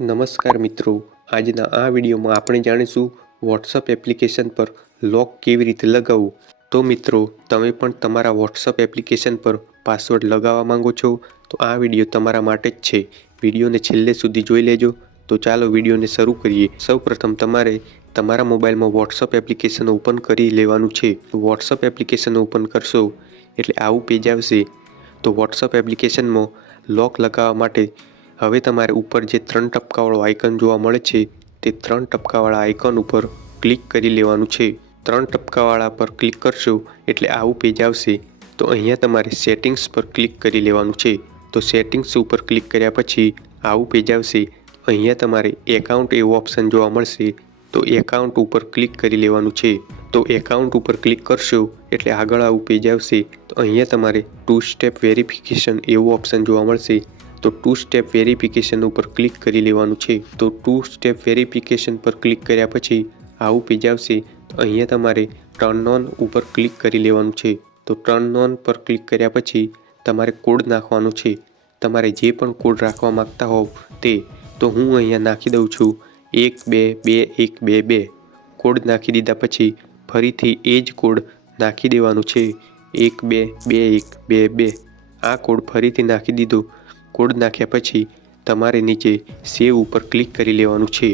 નમસ્કાર મિત્રો, આજના આ વિડીયોમાં આપણે જાણીશું વોટ્સઅપ એપ્લિકેશન પર લોક કેવી રીતે લગાવવું। તો મિત્રો, તમે પણ તમારા વોટ્સઅપ એપ્લિકેશન પર પાસવર્ડ લગાવવા માંગો છો તો આ વિડીયો તમારા માટે જ છે। વિડીયોને છેલ્લે સુધી જોઈ લેજો। તો ચાલો વિડીયોને શરૂ કરીએ। સૌપ્રથમ તમારે તમારા મોબાઈલમાં વોટ્સઅપ એપ્લિકેશન ઓપન કરી લેવાનું છે। વોટ્સઅપ એપ્લિકેશન ઓપન કરશો એટલે આવું પેજ આવશે। તો વોટ્સઅપ એપ્લિકેશનમાં લોક લગાવવા માટે હવે તમારે ઉપર જે 3 ટપકાવાળો આઇકન જોવા મળે છે તે 3 ટપકાવાળા આઇકન ઉપર ક્લિક કરી લેવાનું છે। 3 ટપકાવાળા પર ક્લિક કરશો એટલે આવું પેજ આવશે। તો અહીંયા તમારે સેટિંગ્સ પર ક્લિક કરી લેવાનું છે। તો સેટિંગ્સ ઉપર ક્લિક કર્યા પછી આવું પેજ આવશે। અહીંયા તમારે એકાઉન્ટ એવો ઓપ્શન જોવા મળશે। તો એકાઉન્ટ ઉપર ક્લિક કરી લેવાનું છે। તો એકાઉન્ટ ઉપર ક્લિક કરશો એટલે આગળ આવું પેજ આવશે। તો અહીંયા તમારે 2 સ્ટેપ વેરિફિકેશન એવું ઓપ્શન જોવા મળશે। તો 2 સ્ટેપ વેરિફિકેશન ઉપર ક્લિક કરી લેવાનું છે। તો 2 સ્ટેપ વેરિફિકેશન પર ક્લિક કર્યા પછી આવું પેજ આવશે। તો અહીંયા તમારે ટર્ન ઓન ઉપર ક્લિક કરી લેવાનું છે। તો ટર્ન ઓન પર ક્લિક કર્યા પછી તમારે કોડ નાખવાનો છે। તમારે જે પણ કોડ રાખવા માંગતા હોવ તે। તો હું અહીંયા નાખી દઉં છું 122122। કોડ નાખી દીધા પછી ફરીથી એ જ કોડ નાખી દેવાનું છે 122122। આ કોડ ફરીથી નાખી દીધો। કોડ નાખ્યા પછી તમારે નીચે સેવ ઉપર ક્લિક કરી લેવાનું છે।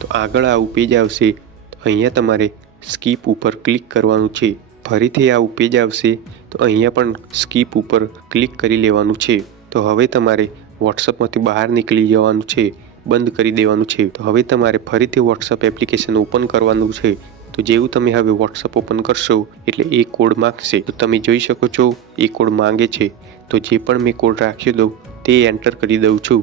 તો આગળ આવું પેજ આવશે। તો અહીંયા તમારે સ્કીપ ઉપર ક્લિક કરવાનું છે। ફરીથી આવું પેજ આવશે। તો અહીંયા પણ સ્કીપ ઉપર ક્લિક કરી લેવાનું છે। તો હવે તમારે વોટ્સઅપમાંથી બહાર નીકળી જવાનું છે, બંધ કરી દેવાનું છે। તો હવે તમારે ફરીથી વોટ્સઅપ એપ્લિકેશન ઓપન કરવાનું છે। તો જેવું તમે હવે વોટ્સઅપ ઓપન કરશો એટલે એ કોડ માંગશે। તો તમે જોઈ શકો છો એ કોડ માંગે છે। તો જે પણ મેં કોડ રાખ્યો હતો તે એન્ટર કરી દઉં છું।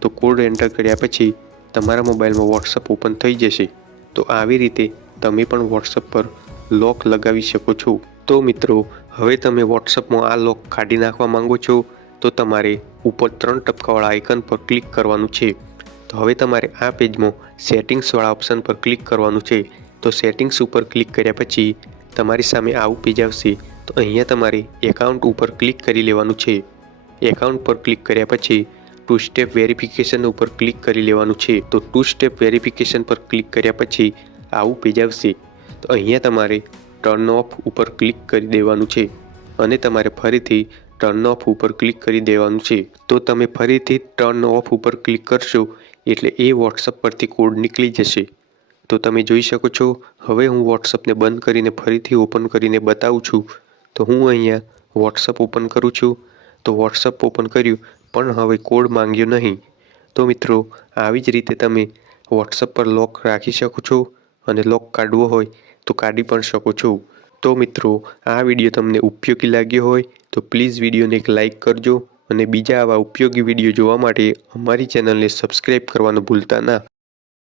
તો કોડ એન્ટર કર્યા પછી તમારા મોબાઈલમાં વોટ્સઅપ ઓપન થઈ જશે। તો આવી રીતે તમે પણ વોટ્સઅપ પર લોક લગાવી શકો છો। તો મિત્રો, હવે તમે વોટ્સઅપમાં આ લોક કાઢી નાખવા માંગો છો તો તમારે ઉપર 3 ટપકાવાળા આઇકન પર ક્લિક કરવાનું છે। તો હવે તમારે આ પેજમાં સેટિંગ્સવાળા ઓપ્શન પર ક્લિક કરવાનું છે। તો સેટિંગ્સ ઉપર ક્લિક કર્યા પછી તમારી સામે આવું પેજ આવશે। તો અહીંયા તમારે એકાઉન્ટ ઉપર ક્લિક કરી લેવાનું છે। એકાઉન્ટ પર ક્લિક કર્યા પછી 2 સ્ટેપ વેરિફિકેશન ઉપર ક્લિક કરી લેવાનું છે। તો 2 સ્ટેપ વેરિફિકેશન પર ક્લિક કર્યા પછી આવું પેજ આવશે। તો અહીંયા તમારે ટર્ન ઓફ ઉપર ક્લિક કરી દેવાનું છે અને તમારે ફરીથી ટર્ન ઓફ ઉપર ક્લિક કરી દેવાનું છે। તો તમે ફરીથી ટર્ન ઓફ ઉપર ક્લિક કરશો એટલે એ વોટ્સઅપ પરથી કોડ નીકળી જશે। તો તમે જોઈ શકો છો હવે હું વોટ્સઅપને બંધ કરીને ફરીથી ઓપન કરીને બતાવું છું। તો હું અહીંયા વોટ્સઅપ ઓપન કરું છું। તો વોટ્સઅપ ઓપન કર્યું પણ હવે કોડ માંગ્યો નહીં। તો મિત્રો, આવી જ રીતે તમે વોટ્સઅપ પર લોક રાખી શકો છો અને લોક કાઢવો હોય તો કાઢી પણ શકો છો। તો મિત્રો, આ વિડીયો તમને ઉપયોગી લાગ્યો હોય તો પ્લીઝ વિડીયોને એક લાઇક કરજો અને બીજા આવા ઉપયોગી વિડીયો જોવા માટે અમારી ચેનલને સબસ્ક્રાઈબ કરવાનું ભૂલતા ના।